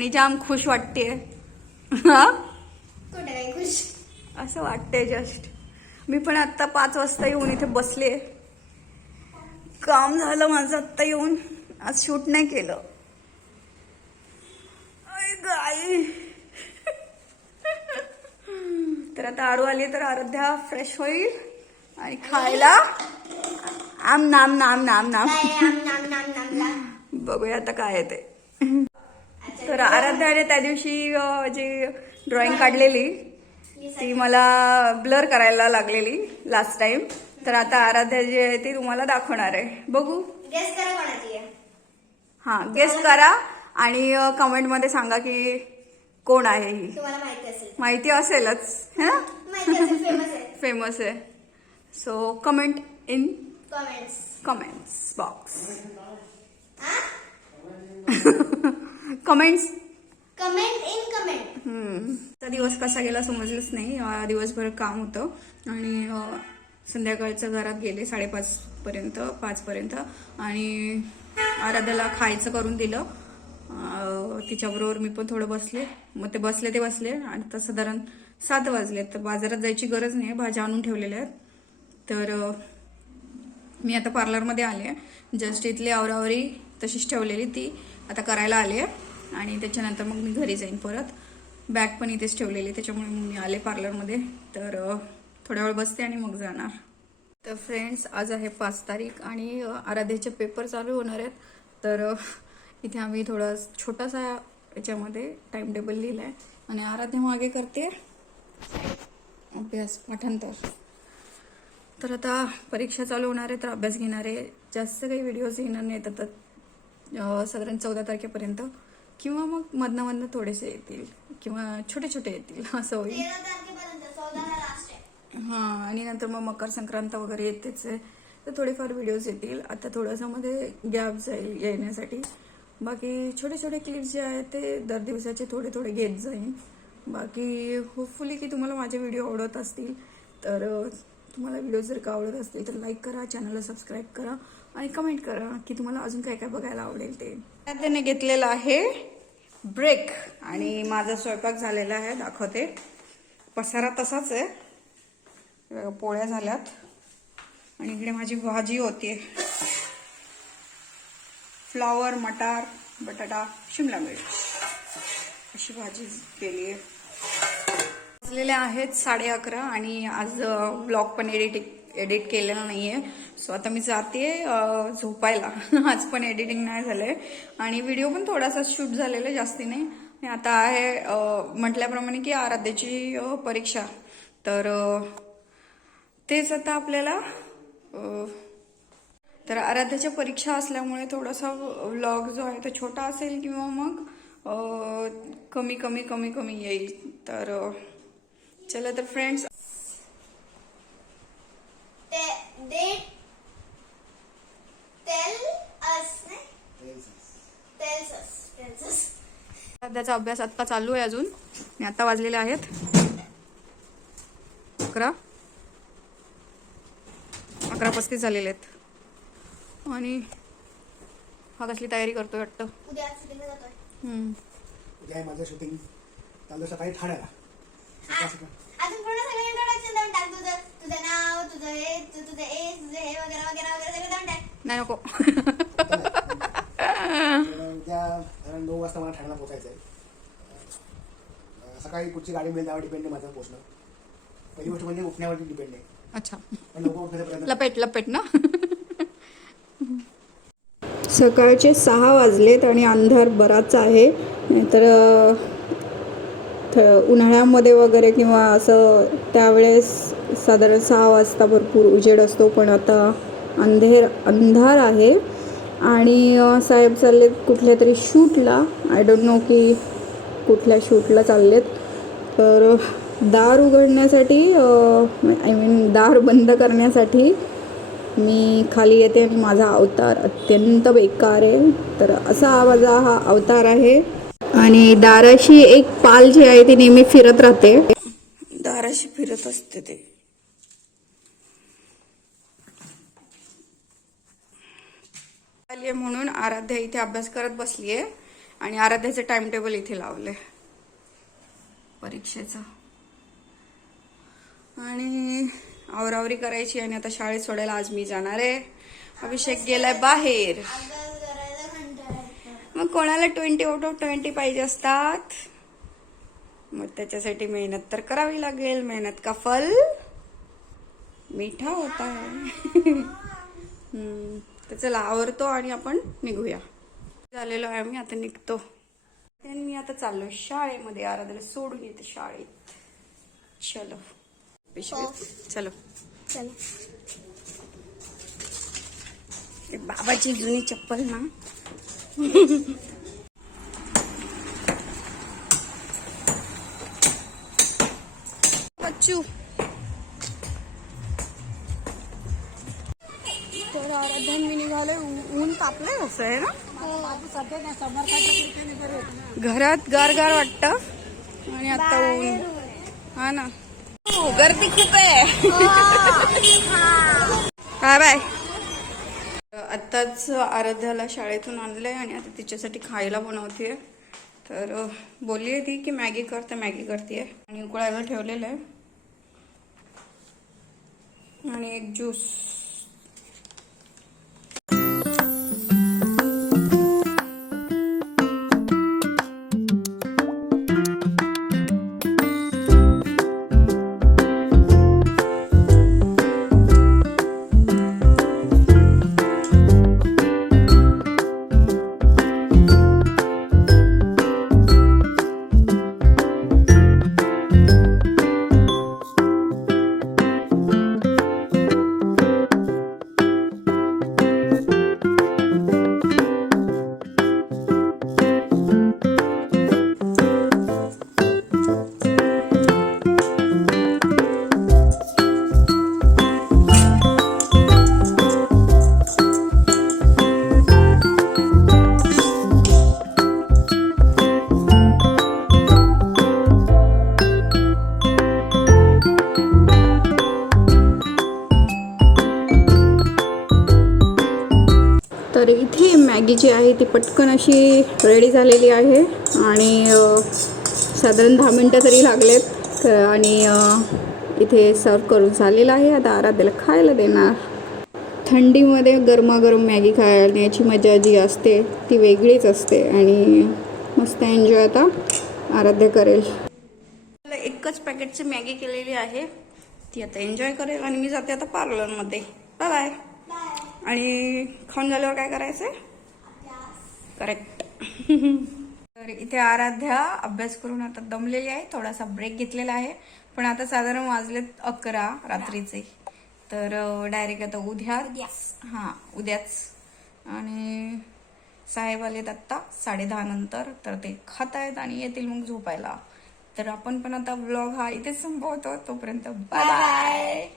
आणि जाम खुश वाटते. हा कुठे काय खुश असं वाटतंय जस्ट. मी पण आता 5 वाजता येऊन इथे बसले. काम झालं माझं आत्ता येऊन. आज शूट नाही केलं. आई तर आता आरू आली तर आराध्या फ्रेश होईल आणि खायला आम नाम नाम नाम नाम बघूया आता काय येते. तर आराध्याने त्या दिवशी जी ड्रॉइंग काढलेली ती मला ब्लर करायला लागलेली लास्ट टाइम. तर आता आराध्या जी आहे ती तुम्हाला दाखवणार आहे. बघू. गेस करा कोणाची आहे. हा गेस करा आणि कमेंट मध्ये सांगा की कोण आहे ही. तुम्हाला माहिती असेल. माहिती असेलच है ना. माहिती असेल. फेमस आहे. फेमस आहे. So comment in comments box. Comments. Comment in comment. त्या दिवस कसा गेला समजलंच नाही. दिवसभर काम होतं आणि संध्याकाळचं घरात गेले 5:30 पर्यंत 5 पर्यंत आणि आराध्याला खायचं करून दिलं. तिच्याबरोबर मी पण थोडं बसले. मग ते बसले आणि आता साधारण 7 वाजले. तर बाजारात जायची गरज नाही. भाज्या आणून ठेवलेल्या आहेत. तर मी आता पार्लरमध्ये आले. जस्ट इथली आवरावरी तशीच ठेवलेली ती आता करायला आले आणि त्याच्यानंतर मग मी घरी जाईन परत. बॅग पण इथेच ठेवलेली त्याच्यामुळे मी आले पार्लरमध्ये. तर थोड्या वेळ बसते आणि मग जाणार. तर फ्रेंड्स आज आहे 5 तारीख आणि आराध्याचे पेपर चालू होणार आहेत. तर इथे आम्ही थोडा छोटासा याच्यामध्ये टाइम टेबल लिहिला आहे आणि आराध्या मागे करते अभ्यास पाठांतर. तर आता परीक्षा चालू होणार आहे तर अभ्यास घेणार आहे. जास्त काही व्हिडिओज येणार नाहीत आता साधारण 14 तारखेपर्यंत किंवा मग मधनं थोडेसे येतील किंवा छोटे येतील असं होईल. 13 तारखेपर्यंत 14 ला लास्ट आहे. हा आणि नंतर मग मकर संक्रांत वगैरे येतेच आहे. तर थोडेफार व्हिडिओज येतील. आता थोडंसं मध्ये गॅप जाईल येण्यासाठी. बाकी छोटे क्लिप्स जे आहेत ते दर दिवसाचे थोडे घेत जाईन. बाकी होपफुली की तुम्हाला माझे व्हिडिओ आवडत असतील. तर तुम्हाला व्हिडिओ जर का आवडत असतील तर लाईक करा, चॅनलला सबस्क्राईब करा आणि कमेंट करा की तुम्हाला अजून काय बघायला आवडेल ते. त्याने घेतलेला आहे ब्रेक आणि माझा स्वयंपाक झालेला आहे. दाखवते. पसारा तसाच आहे. पोळ्या झाल्यात आणि इकडे माझी भाजी होतीये. फ्लॉवर, मटार, बटाटा, शिमला मिर्च अशी भाजी केली आहे. वाजलेले आहेत 11:30 आणि आज ब्लॉग पण एडिट केलेला नाहीये. सो आता मी जाते झोपायला. आज पण एडिटिंग नाही झालंय आणि व्हिडिओ पण थोडासा शूट झालेला आहे, जास्ती नाही. आणि आता आहे म्हटल्याप्रमाणे की आराध्याची परीक्षा. तर तेच आता आपल्याला तर आराध्याच्या परीक्षा असल्यामुळे थोडासा व्लॉग जो आहे तो छोटा असेल किंवा मग कमी येईल. तर चला तर फ्रेंड्स आराध्याचा अभ्यास आता चालू आहे अजून. आणि आता वाजलेले आहेत 11:35 झालेले आहेत. आणि हा कसली तयारी करतोय वाटतं. उद्या शूटिंगला जातोय. उद्या माझं शूटिंग चालू सकाळी ठाण्याला. अजून पूर्ण सगळं इंट्रोडक्शन देऊन टाक. तुझं नाव, तुझं हे, तुझं एज, तुझं हे वगैरे सगळं देऊन टाक. नाही नको. उद्या 9 वाजता मला ठाण्याला पोहोचायचं आहे. सकाळी पुढची गाडी मिळेल त्यावर डिपेंड आहे माझं पोहोचणं. पहिली गोष्ट म्हणजे उठण्यावरती डिपेंड आहे. अच्छा. पण लवकर उठण्याचा प्रयत्न. लपेट ना. सकाळचे 6 वाजलेत आणि अंधार बराच आहे. नाहीतर उन्हाळ्यामध्ये वगैरे किंवा असं त्यावेळेस साधारण 6 वाजता भरपूर उजेड असतो. पण आता अंधार आहे आणि साहेब चाललेत कुठल्या तरी शूटला. आय डोंट नो की कुठल्या शूटला चाललेत. तर दार उघडण्यासाठी दार बंद करण्यासाठी मी खाली येते आणि माझा अवतार अत्यंत बेकार आहे. तर असा माझा हा अवतार आहे आणि दाराशी एक पाल जी आहे ती नेहमी फिरत राहते. दाराशी फिरत असते ते. म्हणून आराध्या इथे अभ्यास करत बसलीये आणि आराध्याचं टाइम टेबल इथे लावलंय परीक्षेचं. आणि आवरावरी करायची आणि आता शाळेत सोडायला आज मी जाणार आहे. अभिषेक गेलाय बाहेर. अभ्यास करायला कंटाळा येतो. मग कोणाला 20 out of 20 पाहिजे असतात, मग त्याच्यासाठी मेहनत तर करावी लागेल. मेहनत का फल मीठा होता है. तर चला आवरतो आणि आपण निघूया. झालेलो आहे मी, आता निघतो. मी आता चाललोय शाळेमध्ये. आराध्याला सोडून येते शाळेत. चलो चलो चल. बाबाची जुनी चप्पल ना. बच्चू तर आराध्यान मी निघालोय. ऊन तापलंय असं आहे ना. घरात गार वाटत आणि आता ऊन. हा ना, हो गर्दी खूप आहे. Bye bye. आत्ताच आराध्याला शाळेतून आणलंय आणि आता तिच्यासाठी खायला बनवतेय. तर बोलली आहे ती की मॅगी करते, मॅगी करते आणि उकळायला ठेवलेलं आहे आणि एक ज्यूस. तर इथे मॅगी जी आहे ती पटकन अशी रेडी झालेली आहे आणि साधारण 10 मिनटं तरी लागलेत. आणि इथे सर्व करून झालेलं आहे. आता आराध्याला खायला देणार. थंडीमध्ये गरमागरम मॅगी खाण्याची मजा जी असते ती वेगळीच असते आणि मस्त एन्जॉय आता आराध्य करेल. एकच पॅकेटची मॅगी केलेली आहे, ती आता एन्जॉय करेल आणि मी जाते आता पार्लरमध्ये. Bye bye. आणि खाऊन झाल्यावर काय करायचंय? करेक्ट. तर इथे आराध्या अभ्यास करून आता दमलेली आहे. थोडासा ब्रेक घेतलेला आहे, पण आता साधारण वाजलेत 11 रात्रीचे. तर डायरेक्ट आता उद्याच. आणि साहेब आलेत आत्ता 10:30 नंतर. तर ते खात आहेत आणि येतील मग झोपायला. तर आपण पण आता व्लॉग हा इथेच संपवतो. तोपर्यंत बाय बाय.